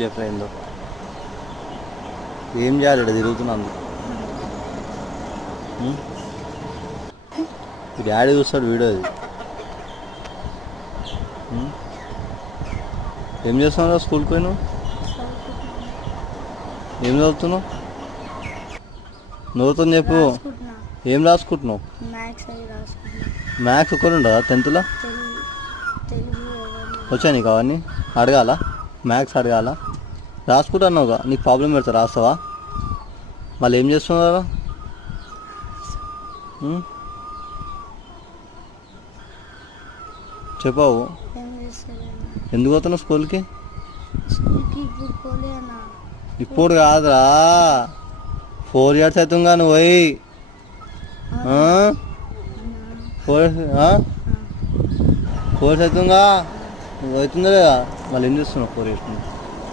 చెప్పలేదు ఏం చేయాలి ఇక్కడ తిరుగుతున్నాను. డాడీ చూస్తాడు వీడియో అది. ఏం చేస్తున్నావు? స్కూల్కి పోయినావు? ఏం చదువుతున్నావు? నవ్వుతో చెప్పు. ఏం రాసుకుంటున్నావు? మ్యాథ్స్ ఒకరు ఉండదా 10th? వచ్చా నీకు అవన్నీ? అడగాల? మ్యాథ్స్ అడగాల? రాసుకుంటున్నావుగా, నీకు ప్రాబ్లం పెడతా, రాస్తావా? మళ్ళీ ఏం చేస్తున్నావు? చెప్పావు. ఎందుకు పోతున్నావు స్కూల్కి? ఇప్పుడు కాదురా, 4 years అవుతుందిగా నువ్వు పోయి. 4 years అవుతుందిగా నువ్వు అవుతుందా లేదా? మళ్ళీ ఏం చేస్తున్నావు 4 years?